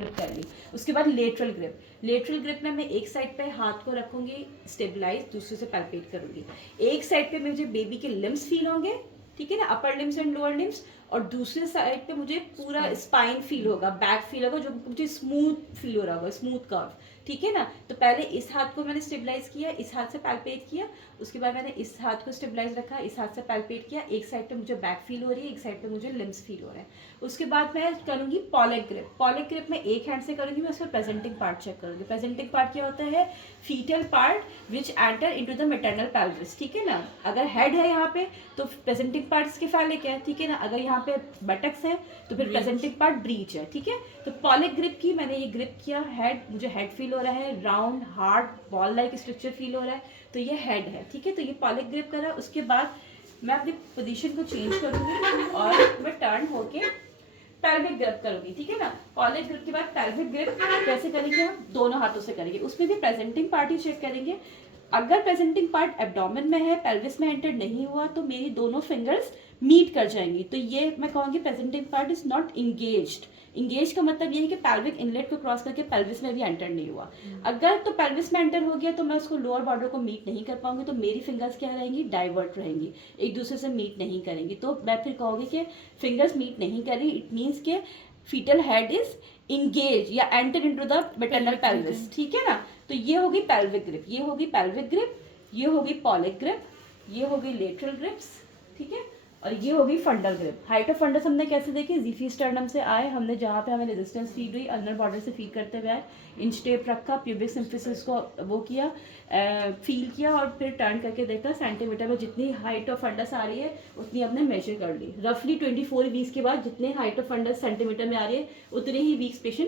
Grip कर ली। उसके बाद लेटरल ग्रिप, लेटरल ग्रिप में मैं एक साइड पे हाथ को रखूंगी स्टेबलाइज, दूसरे से पैल्पेट करूंगी। एक साइड पे मुझे बेबी के लिम्स फील होंगे, ठीक है ना, upper limbs and lower limbs, और दूसरे साइड पे मुझे पूरा स्पाइन फील होगा, बैक फील होगा, जो मुझे स्मूथ फील हो रहा होगा, स्मूथ कर्व, ठीक है ना। तो पहले इस हाथ को मैंने स्टेबलाइज किया, इस हाथ से पैल्पेट किया, उसके बाद मैंने इस हाथ को स्टेबलाइज रखा, इस हाथ से पैल्पेट किया, एक साइड पे मुझे बैक फील हो रही है, एक साइड पे मुझे लिम्स फील हो रहे हैं। उसके बाद मैं करूंगी पॉलेट ग्रिप, पॉलेट ग्रिप में एक हैंड से करूंगी, मैं उसमें प्रेजेंटिंग पार्ट चेक करूंगी। प्रेजेंटिंग पार्ट क्या होता है, foetal part which enter into the maternal pelvis, ठीक है ना। अगर हेड है यहाँ पे तो प्रेजेंटिंग पार्ट इसके फैलिक है, ठीक है ना। अगर यहाँ पे बटक्स है तो फिर प्रेजेंटिंग पार्ट ब्रीच है, ठीक है। तो पॉलिक ग्रिप की मैंने ये ग्रिप किया, हेड, मुझे हेड फील हो रहा है, round hard ball like structure feel हो रहा है, तो ये हेड है, ठीक है। तो ये पॉलिक ग्रिप करा। उसके बाद मैं अपनी पोजीशन को चेंज करूंगी और मैं टर्न होके पेल्विक ग्रिप करूंगी, ठीक है ना। पॉलिक ग्रिप के बाद पेल्विक ग्रिप कैसे करेंगे, हम दोनों हाथों से करेंगे। उसमें भी प्रेजेंटिंग पार्ट ही चेक करेंगे। अगर प्रेजेंटिंग पार्ट एब्डोमेन में है, पेल्विस में एंटर नहीं हुआ, तो मेरी दोनों फिंगर्स मीट कर जाएंगी, तो ये मैं कहूँगी presenting part is not engaged. Engage का मतलब ये है कि पेल्विक इनलेट को क्रॉस करके पेल्विस में भी एंटर नहीं हुआ। अगर तो पेल्विस में एंटर हो गया तो मैं उसको लोअर बॉर्डर को मीट नहीं कर पाऊंगी, तो मेरी फिंगर्स क्या रहेंगी, डाइवर्ट रहेंगी, एक दूसरे से मीट नहीं करेंगी। तो मैं फिर कहूँगी कि फिंगर्स मीट नहीं करी, इट मीन्स के फीटल हेड इज इंगेज या enter into the maternal pelvis, ठीक है ना। तो ये होगी पेल्विक ग्रिप, ये होगी पेल्विक ग्रिप, ये होगी पॉलिक ग्रिप, ये होगी लेटरल ग्रिप्स, ठीक है, और ये होगी fundal grip. Height of fundus हमने कैसे देखी, जीफी स्टर्नम से आए, हमने जहाँ पे हमें रेजिस्टेंस फील हुई, अल्नर बॉर्डर से फील करते हुए आए, इंच टेप रखा, प्यूबिक सिम्फिसिस को वो किया, फील किया, और फिर टर्न करके देखा सेंटीमीटर में जितनी हाइट ऑफ फंडस आ रही है उतनी हमने मेजर कर ली। रफली 24 वीक्स के बाद जितने हाइट ऑफ फंडस सेंटीमीटर में आ रही है उतने ही वीक्स पेशेंट